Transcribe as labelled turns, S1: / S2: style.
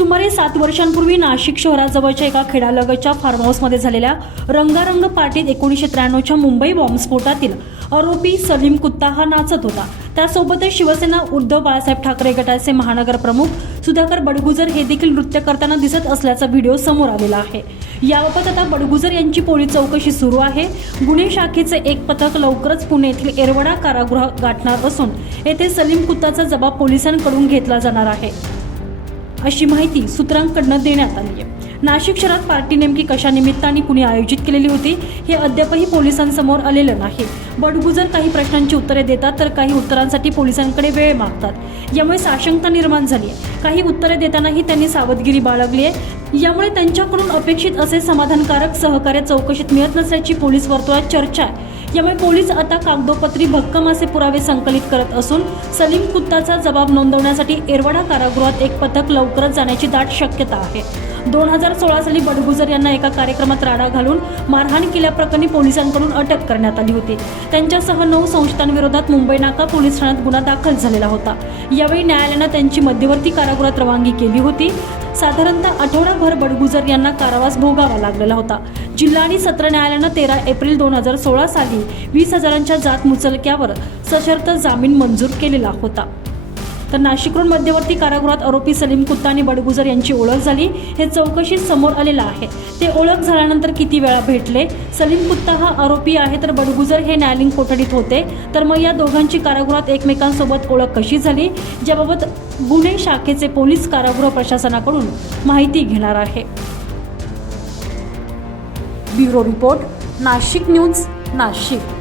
S1: सुमारे सात वर्षांपूर्वी नाशिक शहराजवळच्या एका खेडालगतच्या फार्म हाऊसमध्ये झालेल्या रंगारंग पार्टीत एकोणीसशे त्र्याण्णवच्या मुंबई बॉम्बस्फोटातील आरोपी सलीम कुत्ता हा नाचत होता. त्यासोबतच शिवसेना उद्धव बाळासाहेब ठाकरे गटाचे महानगर प्रमुख सुधाकर बडगुजर हे देखील नृत्य करताना दिसत असल्याचा व्हिडिओ समोर आलेला आहे. याबाबत आता बडगुजर यांची पोलीस चौकशी सुरू आहे. गुन्हे शाखेचे एक पथक लवकरच पुणे येथील एरवडा कारागृह गाठणार असून येथे सलीम कुत्ताचा जबाब पोलिसांकडून घेतला जाणार आहे. अशी माहिती सूत्रांकडनं देण्यात आली आहे. नाशिक शहरात पार्टी नेमकी कशा निमित्ताने कुणी आयोजित केलेली होती हे अद्यापही पोलिसांसमोर आलेलं नाही. बडगुजर काही प्रश्नांची उत्तरे देतात तर काही उत्तरांसाठी पोलिसांकडे वेळ मागतात. यामुळे साशंकता निर्माण झाली आहे. काही उत्तरे देतानाही त्यांनी सावधगिरी बाळगली आहे. यामुळे त्यांच्याकडून अपेक्षित असे समाधानकारक सहकार्य चौकशीत मिळत नसल्याची पोलीस वर्तुळात चर्चा आहे. यामुळे पोलीस आता कागदोपत्री भक्कम असे पुरावे संकलित करत असून सलीम कुत्ताचा जबाब नोंदवण्यासाठी एरवाडा कारागृहात एक पथक लवकरच जाण्याची दाट शक्यता आहे. दोन हजार सोळा साली बडगुजर यांना एका कार्यक्रमात राडा घालून मारहाण केल्याप्रकरणी पोलिसांकडून अटक करण्यात आली होती. त्यांच्यासह नऊ संस्थांविरोधात मुंबई नाका पोलीस ठाण्यात गुन्हा दाखल झालेला होता. यावेळी न्यायालयानं त्यांची मध्यवर्ती कारागृहात रवानगी केली होती. साधारणतः आठवडाभर बडगुजर यांना कारावास भोगावा लागलेला होता. जिल्हा आणि सत्र न्यायालयानं तेरा एप्रिल दोन हजार सोळा साली वीस हजारांच्या जात मुचलक्यावर सशर्त जामीन मंजूर केलेला होता. तर नाशिकहून मध्यवर्ती कारागृहात आरोपी सलीम कुत्ता आणि बडगुजर यांची ओळख झाली. हे चौकशीत समोर आलेलं आहे. ते ओळख झाल्यानंतर किती वेळा भेटले? सलीम कुत्ता हा आरोपी आहे तर बडगुजर हे न्यायालयीन कोठडीत होते. तर मग या दोघांची कारागृहात एकमेकांसोबत ओळख कशी झाली? ज्याबाबत गुन्हे शाखेचे पोलीस कारागृह प्रशासनाकडून माहिती घेणार आहे. Bureau report Nashik news Nashik.